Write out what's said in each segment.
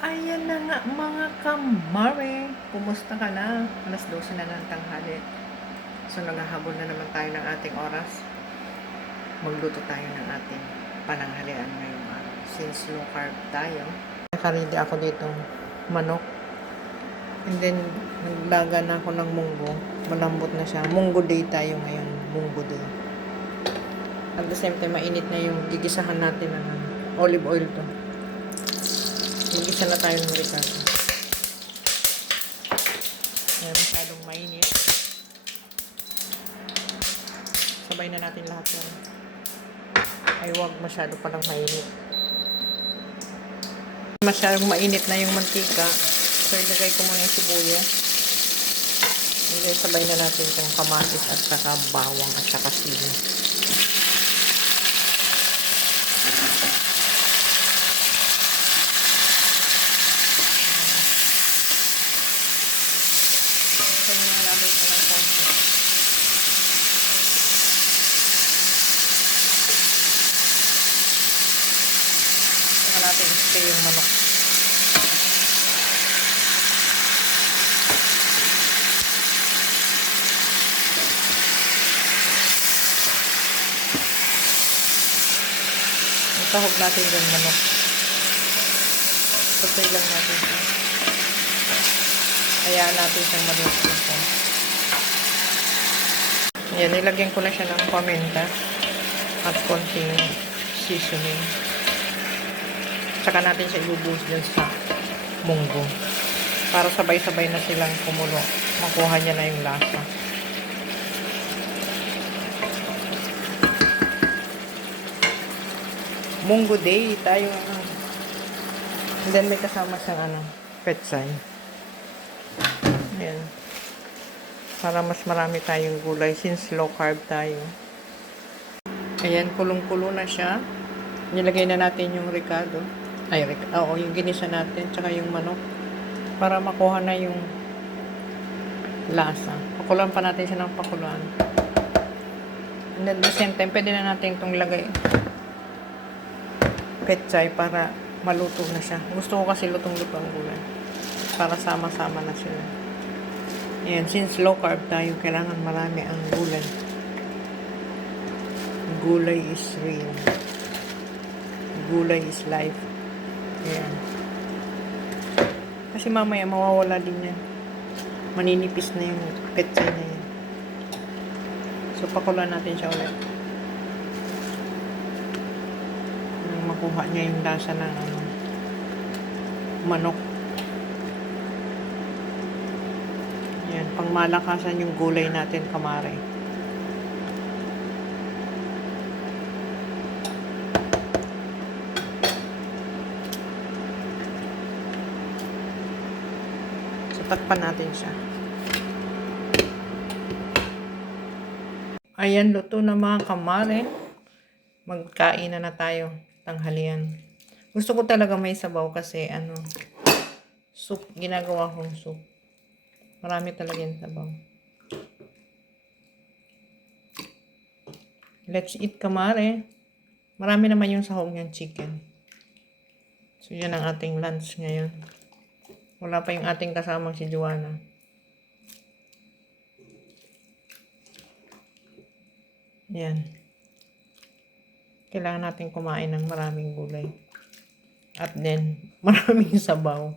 Ayan na nga mga kamare. Kumusta ka na? Alas 12 na ng tanghali. So naghahabol na naman tayo ng ating oras. Magluto tayo ng ating pananghalian ngayong araw. Since low carb tayo. Nakaredy ako dito manok. And then naglaga na ako ng munggo. Malambot na siya. Munggo day tayo ngayon. Munggo day. At the same time mainit na yung gigisahan natin ng olive oil to. Mag-isa na tayo ng Ricardo. Ayan, masyadong mainit. Sabay na natin lahat yan. Ay, wag masyado palang mainit. Masyadong mainit na yung mantika. So, ilagay ko muna yung sibuyas. Ilagay, sabay na natin itong kamatis at saka bawang at saka sili. Natin i-spray yung manok. Itahog natin yung manok. Putay lang natin siya. Hayaan natin siyang maluto. Ayan, nilagyan ko na siya ng paminta at konting seasoning. Tsaka natin siya ibubuhos dyan sa munggo. Para sabay-sabay na silang kumulo. Makuha niya na yung lasa. Munggo day tayo. And then may kasama siyang petsay. Ayan. Para mas marami tayong gulay since low carb tayo. Ayan, kulong-kulo na siya. Nilagay na natin yung Ricardo. Ay, yung ginisa natin, tsaka yung manok. Para makuha na yung lasa. Pakulan pa natin siya ng pakuluan. And then, the same time, pwede na natin itong lagay pechay para maluto na siya. Gusto ko kasi lutong-luto ang gulay. Para sama-sama na sila. Ayan, since low carb tayo, kailangan marami ang gulay. Gulay is real. Gulay is life. Ayan. Kasi mamaya mawawala din yan. Maninipis na yung petsay na yan. So, pakulan natin siya ulit. Makuha niya yung lasa ng manok. Ayan. Pangmalakasan yung gulay natin, kamare. Takpan natin siya. Ayan, luto na mga kamare. Magkain na tayo. Tanghalian. Gusto ko talaga may sabaw kasi soup. Ginagawa kong soup. Marami talaga yung sabaw. Let's eat, kamare. Marami naman yung sahog ng chicken. So, yan ang ating lunch ngayon. Wala pa yung ating kasamang si Joanna. Yan. Kailangan natin kumain ng maraming gulay. At then, maraming sabaw.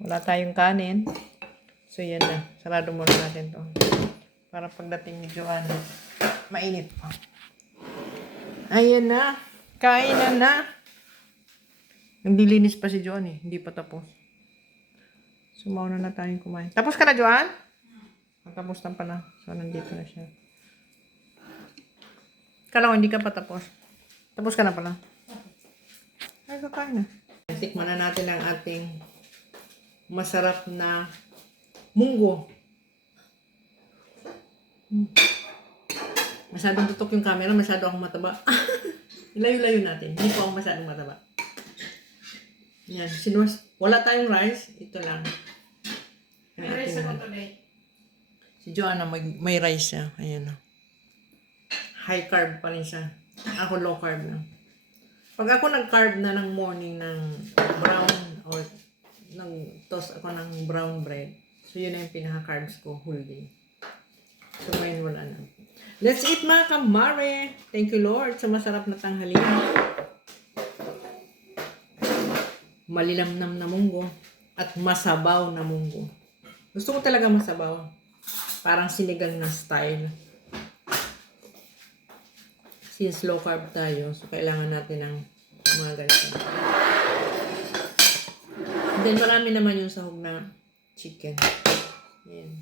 Wala tayong kanin. So, yan na. Sarado muna natin to. Para pagdating ni Joanna, mainit pa. Ayan na. Kainan na. Nandilinis pa si Joan eh. Hindi pa tapos. So, mauna na tayong kumain. Tapos ka na, Joan? Tapos na pala. So, nandito na siya. Kala ko hindi ka pa tapos. Tapos ka na pala. Ay, kakain na. Tikman na natin ang ating masarap na munggo. Masyadong tutok yung camera. Masyado akong mataba. Ilayo-layo natin. Hindi po ako masyadong mataba. Yan. Wala tayong rice. Ito lang. May rice ako today. Si Joanna may rice siya. Ayan o. High carb pa rin siya. Ako low carb na. Pag ako nag-carb na ng morning ng brown or nag-toast ako ng brown bread, so yun na yung pinaka-carbs ko whole day. So ngayon wala na. Let's eat mga kamare! Thank you Lord sa masarap na tanghalian. Malilamnam na munggo at masabaw na munggo. Gusto ko talaga masabaw. Parang sinigang na style. Since low carb tayo, so kailangan natin ng mga ganito. And then marami naman yung sahog na chicken. Ayan.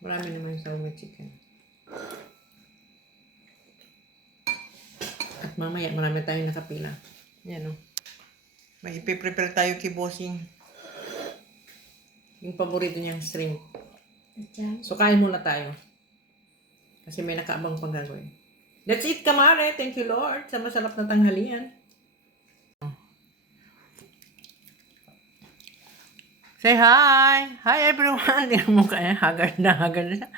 Marami naman yung sahog na chicken. At mamaya marami tayong nakapila. Ayan o. May ipiprepare tayo kay Bossing. Yung paborito niyang shrimp. So kain muna tayo. Kasi may nakaabang pang gagawin. Let's eat kamare. Thank you Lord sa masarap na tanghalian. Say hi! Hi everyone! Tingnan mo kaya, haggard na siya.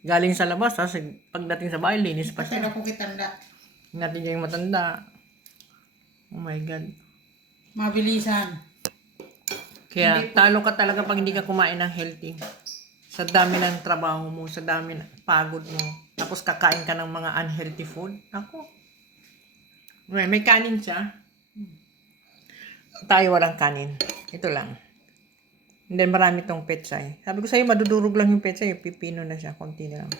Galing sa labas, ha? Pagdating sa bahay, linis pa siya. Kasi ako kitanda. Natin niya yung matanda. Oh my God. Mabilisan. Kaya talo ka talaga pag hindi ka kumain ng healthy. Sa dami ng trabaho mo, sa dami ng pagod mo. Tapos kakain ka ng mga unhealthy food. Ako. May kanin siya. Tayo walang kanin. Ito lang. And then marami tong pechay. Sabi ko sa'yo, madudurog lang yung pechay. Pipino na siya. Konti na lang.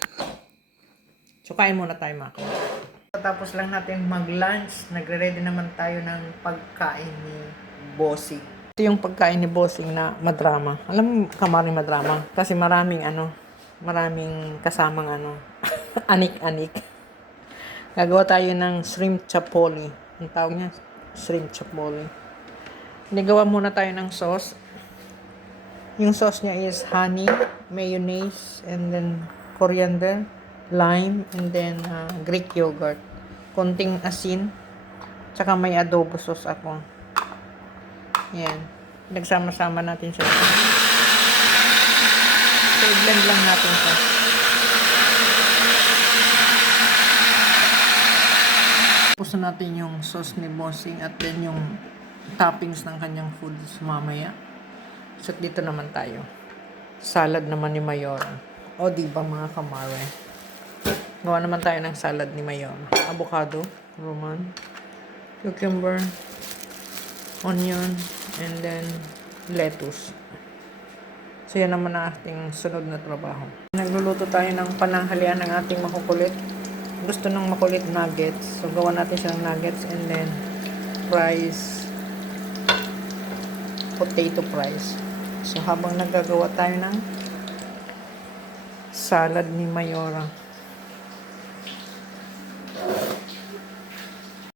So, kain muna tayo mga kapatid. Tapos lang natin mag-lunch. Nagre-ready naman tayo ng pagkain ni Bossing. Ito yung pagkain ni Bossing na madrama. Alam mo, kamaring madrama. Kasi maraming kasamang anik-anik. Gagawa tayo ng shrimp chapoli. Ang tawag niya, shrimp chapoli. Nigawa muna tayo ng sauce. Yung sauce niya is honey, mayonnaise, and then coriander, lime, and then Greek yogurt. Konting asin, tsaka may adobo sauce ako. Yan. Nagsama-sama natin siya. So, blend lang natin siya. Tapos na natin yung sauce ni Bossing at then yung toppings ng kanyang foods mamaya. So, dito naman tayo. Salad naman ni Mayor. O, diba mga kamare? Gawa naman tayo ng salad ni Mayor. Avocado, roman, cucumber, onion, and then lettuce. So, yan naman ang ating sunod na trabaho. Nagluluto tayo ng pananghalian ng ating makukulit. Gusto ng makulit nuggets. So, gawa natin siya ng nuggets and then fries, potato fries. So, habang nagagawa tayo ng salad ni Mayora.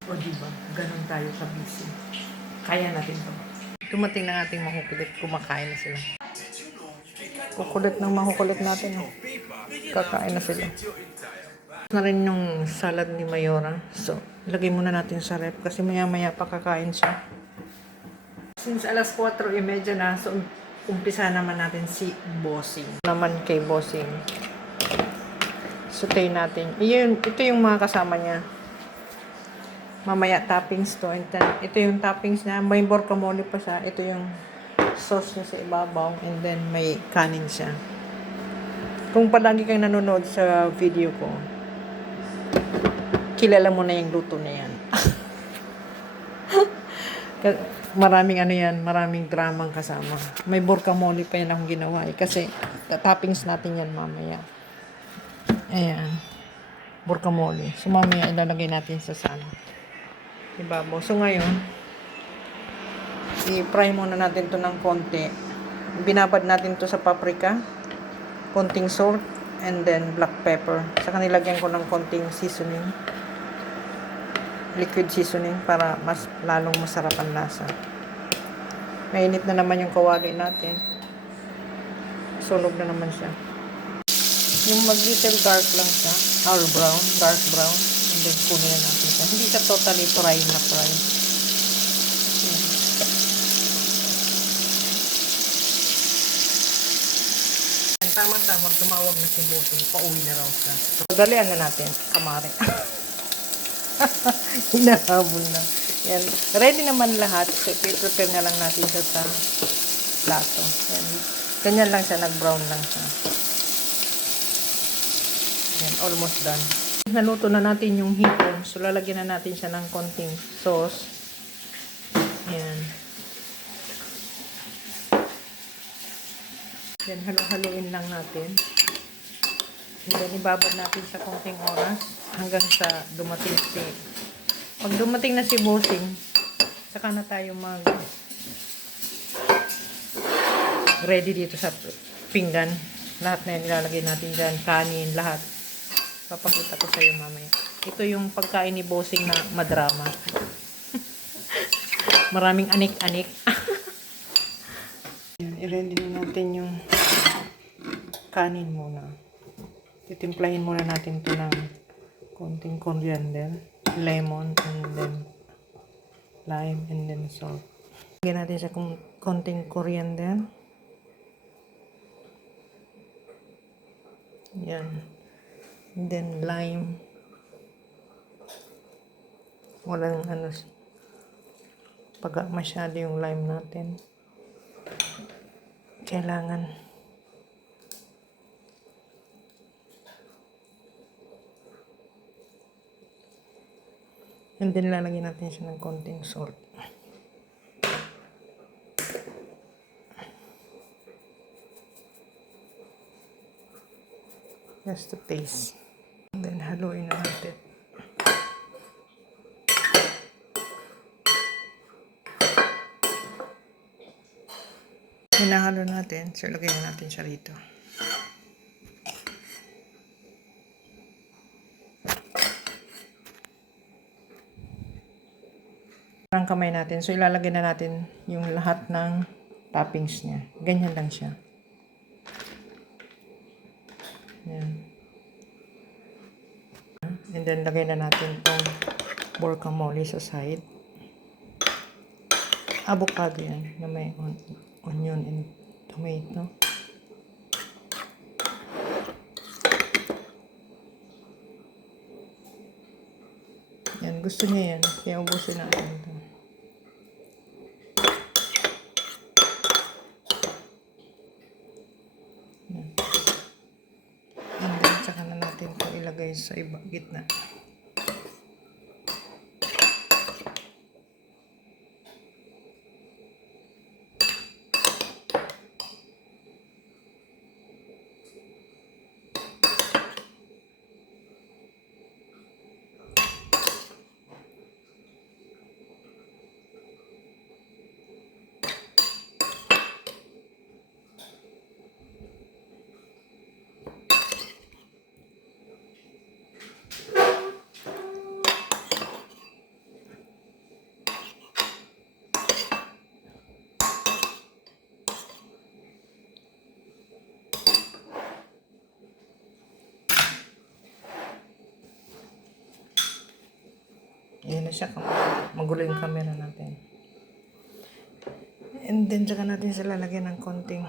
O, diba? Ganon tayo ka-busy. Kaya natin to. Dumating ng ating makukulit. Kumakain na sila. Kukulit ng makukulit natin. Kakain na sila. Na rin yung salad ni Mayora. So, lagay muna natin sa rep kasi maya-maya pa kakain siya. Since alas 4:30 na, so umpisa naman natin si Bossing. Naman kay Bossing. Sutay natin. Ito yung mga kasama niya. Mamaya toppings to. And then, ito yung toppings niya. May guacamole pa siya. Ito yung sauce niya sa ibabaw. And then may kanin siya. Kung palagi kang nanonood sa video ko, kilala mo na yung luto na yan. Maraming dramang kasama. May guacamole pa yan akong ginawa eh. Kasi, toppings natin yan mamaya. Ayan. Guacamole. So, mamaya ilalagay natin sa ibabaw. So, ngayon, i-fry muna natin to ng konti. Binabad natin to sa paprika, konting salt, and then black pepper. Saka nilagyan ko ng konting seasoning. Liquid seasoning para mas lalong masarap ang lasa. Mainit na naman yung kawali natin. Sunog na naman siya. Yung mag-little dark lang siya, or brown, dark brown, and then kunin na natin siya. Hindi siya totally fry na fry. Tama-tama, tumawag na si Bossing, pauwi na raw siya. So, dalian na natin, kamari. Hinahabol na. Yan. Ready naman lahat. So, prepare na lang natin siya sa plato. Yan. Ganyan lang siya. Nag-brown lang siya. Yan. Almost done. Naluto na natin yung hipon. So, lalagyan na natin siya ng konting sauce. Yan. Yan. Halo-haloin lang natin. And then, ibabad natin sa konting oras hanggang sa dumating si... Pag dumating na si bossing, saka na tayo ready dito sa pinggan. Lahat na yan ilalagay natin dyan. Kanin, lahat. Papakita ko sa'yo mamaya. Ito yung pagkain ni bossing na madrama. Maraming anik-anik. I-ready na natin yung kanin muna. Titimplahin muna natin ito ng konting coriander, lemon, and then lime, and then salt. Lagyan natin sa konting coriander. Yan. And then lime. Walang pag masyado yung lime natin. Kailangan and then lalagyan natin siya ng konting salt. Just to taste. And then haluin na natin. Hinahalo natin. So, lagyan na natin siya rito. Ang kamay natin. So, ilalagay na natin yung lahat ng toppings niya. Ganyan lang siya. Yan. And then, lagay na natin itong guacamole sa side. Avocado yan na may onion and tomato. Yan, gusto niya yan. Kaya ubusin natin ito. Yan. And then, tsaka na natin ito ilagay sa gitna. Ayan na siya. Magulo yung camera natin. And then, tsaka natin sila lagyan ng konting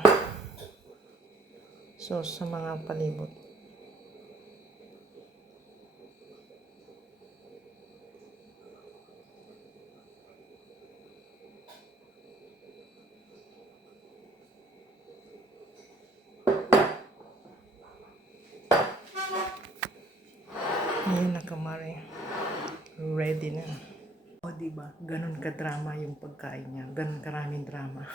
sauce sa mga palibot. Ayan na, kamari. Ready na. O, diba? Ganun ka-drama yung pagkain niya. Ganun karaming drama.